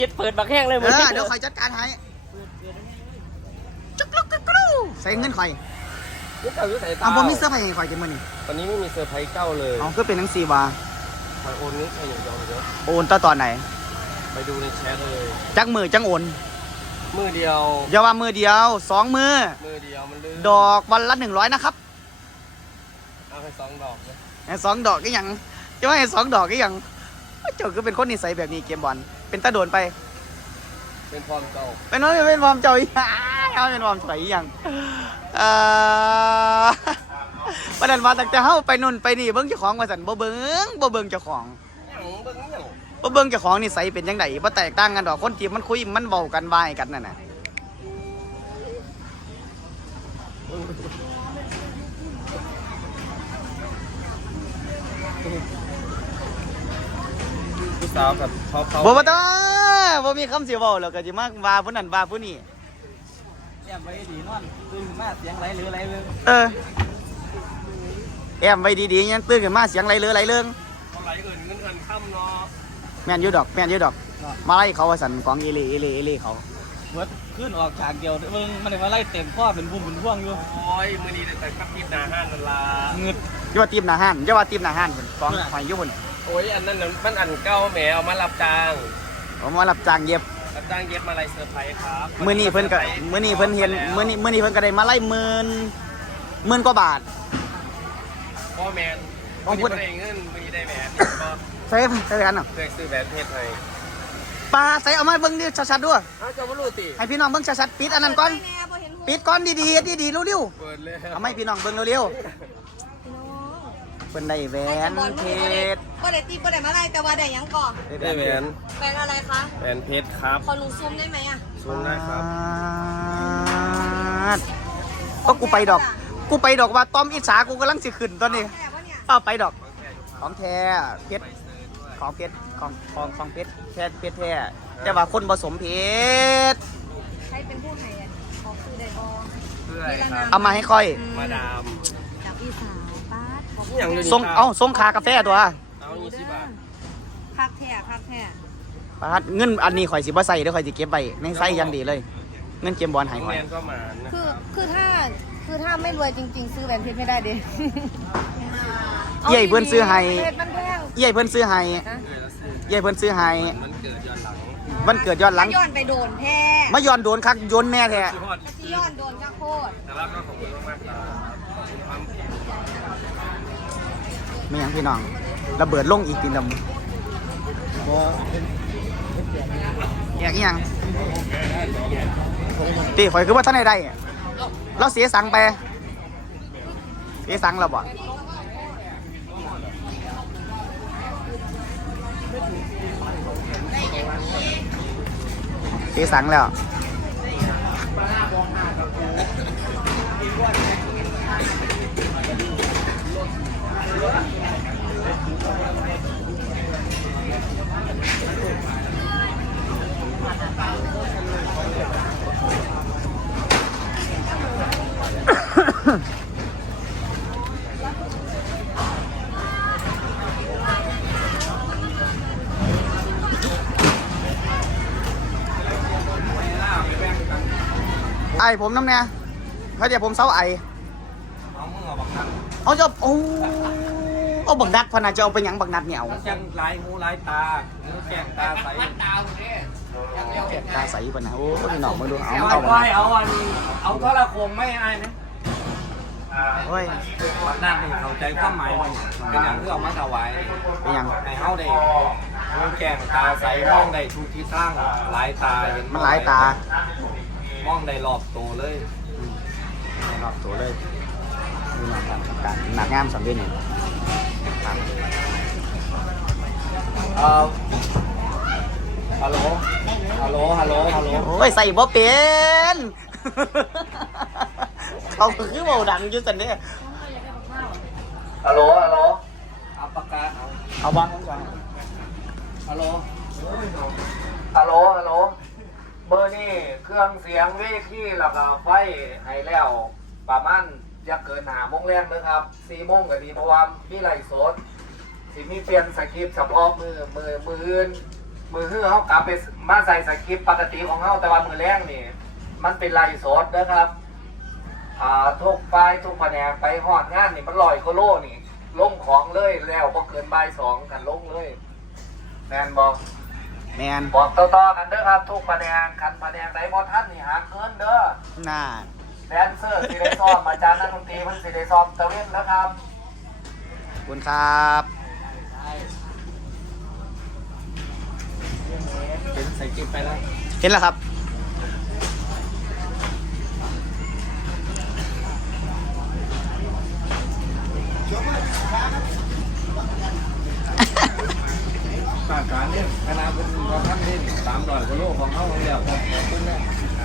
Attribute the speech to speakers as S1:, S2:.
S1: เปิดบักแห้งเลยมึง
S2: เดี๋ยวคอยจัดการให้จุกลุกกกรูใส่เงินคอยผมมีเสื้อผ้าให้คอยกินมื้อนี้
S1: ตอนนี้ไม่มีเซอร์ไพรส์เก้าเลย
S2: ก็เป็นทั้ง4 บาท
S1: คอยโอนนี้ใครอย่างยอมเยอะ
S2: โอนตอนไหน
S1: ไปดูในแชทเลย
S2: จักมือจังโอน
S1: มือเดียว
S2: อย่าว่ามือเดียว2 มือ
S1: เดียวมันลืม
S2: ดอกวันละ100นะครับ
S1: เอาให้2 ดอก
S2: ให้2 ดอกก็ยังจะว่าให้2 ดอกก็ยังเจ้าคือเป็นคนนิสัยแบบนี้เกมบอลเป็นตาโดนไป
S1: เป็นฟอร์มเก่า
S2: เป็นน้องเป็นฟอร์มเจ้าอีกเอาเป็นฟอร์มถอยอีกอย่างประเด็นว่าตั้งแต่เฮาไปนู่นไปนี่เบิ่งเจ้าของว่าซั่นบ่เบิ่งเจ้าของบ่เบิ่งเจ้าของนิสัยเป็นจังไดบ่แตกต่างกันดอกคนที่มันคุยมันเว้ากันวายกันนั่นน่ะ
S1: ผู้สาวกับเขา
S2: บ่ต้องบ่มีคำสิเว้าแล้วก็สิมาว่าผู้นั้นว่าผู้นี้
S1: แอมไว้ดีนอนตื่นมาเสียงไหลหรืออะไรเรื่อง
S2: แอมไว้ดีๆยังตื่นขึ้นมาเสียงไหลเรือไหลเรื่อง
S1: ไหลเงินค่ำเนาะ
S2: แม่นอยู่ดอกมาไล่เขาว่าสันของเอเล่เขา
S1: เวิร์ดขึ้นออกฉากเดียวมึงมันมาไล่เต็มข้อเป็นพุ่มเป็นพ่วงอยู่โอ้ยมือดีแต่ขับตีบหนาห้านนั่นล่ะเงืด
S2: อย่าว่าตีบหนาห้านคนฟ้องหอยยุคน
S1: โอ้ยอันนั้นมันอันเก่าแหมเอามารับจ้าง
S2: มารับจ้างเย็บ
S1: มาไล่เซอร์ไพรส์ครับ
S2: มื้อนี้เพิ่นเห็นมื้อนี้เพิ่นก็ได้มาไล่10,000 กว่าบาท
S1: พ่อแมนต้องพูดเองเงินมีได้แหม
S2: ใส่กันเนาะ
S1: เคยซื้อแหวนเพชรให้
S2: ปลาใส่เอามาเบิ่งดิชัดๆด้วย
S1: จะบ่รู้ติ
S2: ให้พี่น้องเบิ่งชัดๆปิดอันนั้นก่อนปิดก่อนดีๆดีๆเร็วๆ
S1: เปิดเลย
S2: เอาให้พี่น้องเบิ่งเร็วๆเพิ่นได้แหวนเพชร
S3: บ่ได้ตีบ่ได้มาไล่แต่ว่าได้หยังก่อน
S1: ได้แหวน
S3: อะไรคะ
S1: แหวนเพชรครับ
S3: ขอหนูซูมได้ไหมอ่ะ
S1: ซูมได้ครับ
S2: ก็กูไปดอกว่าต้อมอิจฉากูกำลังสิขึ้นตอนนี้ไปดอกของแท้เพชรของเพชรของเพชรแท้แต่ว่าคนผสมเพชร
S3: ใครเป็นผู้ให้ของซื้อได้บ่
S2: เอามาให้ค่อย
S1: มาดาม
S3: จากพี่สาวป้า
S2: ส่งคากาแฟตัว
S1: เอา20 บาท
S3: คักแท้
S2: ป้าเงินอันนี้ข่อยสิบ่ใส่เด้อข่อยสิเก็บไว้ในไส้อย่างดีเลยเงินเกมบอลหายไป
S3: คือถ้าไม่รวยจริงๆซื้อแหวนเพชรไม่ได้ดิ
S2: ใหญ่เพิ่นซื้อให้ใหญ่เพิ่นซื้อให้วันเกิดย้อนหลัง
S3: ย้อนไปโดนแท้
S2: มาย้อนโดนคักโยนแม่แท้
S3: ย้อนโดนคักโคตร
S1: แต่รับก็ขอบคุณมากๆ
S2: ไม่ยังพี่น้องระเบิดลงอีกทีนึงแยกยังตีข่อยคือว่าท่านใดเราเสียสังไปเสียสังเราบ่เสียสังแล้วไอผมน้ำเนี่ยเขาเดี๋ยวผมเศร้าไอเอาจะเอาบักนัดพนันจะเอาไปยังบักนัดเหนียว
S1: จังลายหูลายตาแก้งตาใส
S2: ตาใสปะนะโอ้ยหนอกมาดู
S1: เอาโทรโขงไม่ไอ้นะ
S2: โอ้ย
S1: บักนัดนี่เข้าใจความหมายมันเป็นอย่างที่เอามาถวาย
S2: เป็นอย่าง
S1: ไอ้เฮาได้หูแก้งตาใสมองได้ทุกที่สร้างหลายตาเห็น
S2: มันหลายต
S1: มองได้รอบโตเลย
S2: รอบตัวเลยดูหนักการหนักงามสำเร็จนี่ครับ
S1: ฮัลโหล
S2: โอ้ยใส่บ่เป็นเขาคือเบาดังอยู่สันเนี่ย
S1: ฮัลโหลเอาปากกา
S2: เอาบ้างก่อน
S1: ฮัลโหลเบอร์นี่เครื่องเสียงเวทีแล้วก็ไฟให้แล้วประมาณจะเกิน5 โมงแรกนะครับ4 โมงก็ดีเพราะว่ามีไลฟ์สดสิมีเปลี่ยนสคริปต์เฉพาะมืออื่นมือฮื้อเขากลับไปมาใส่สคริปต์ปกติของเขาแต่ว่ามือแรกนี่มันเป็นไลฟ์สดนะครับทุกไฟทุกแผนกไปหอดงานนี่มัน100 กว่าโลนี่ลงของเลยแล้วพอเกินบ่าย 2กันลงเลยแมนบอก
S2: แมน
S1: บอกต่อๆกันเด้อครับทุกแผนกคันแผนกใดบ่ทันนี่หาเงินเด้อ
S2: น่า
S1: แดนเซอร์สิได้ซ้อมอาจารย์นักดนตรีเพิ่นสิได้ซ้อมตะเวนนะครับ
S2: ขอบคุณครับ
S1: เป็นใส่กิ๊บไปแล้ว
S2: เห็นแล้วครับ
S1: สาการเนี่ยคณะเป็นท่านเล่น300 กว่าโลของเขาแล้วขอบคุณนะ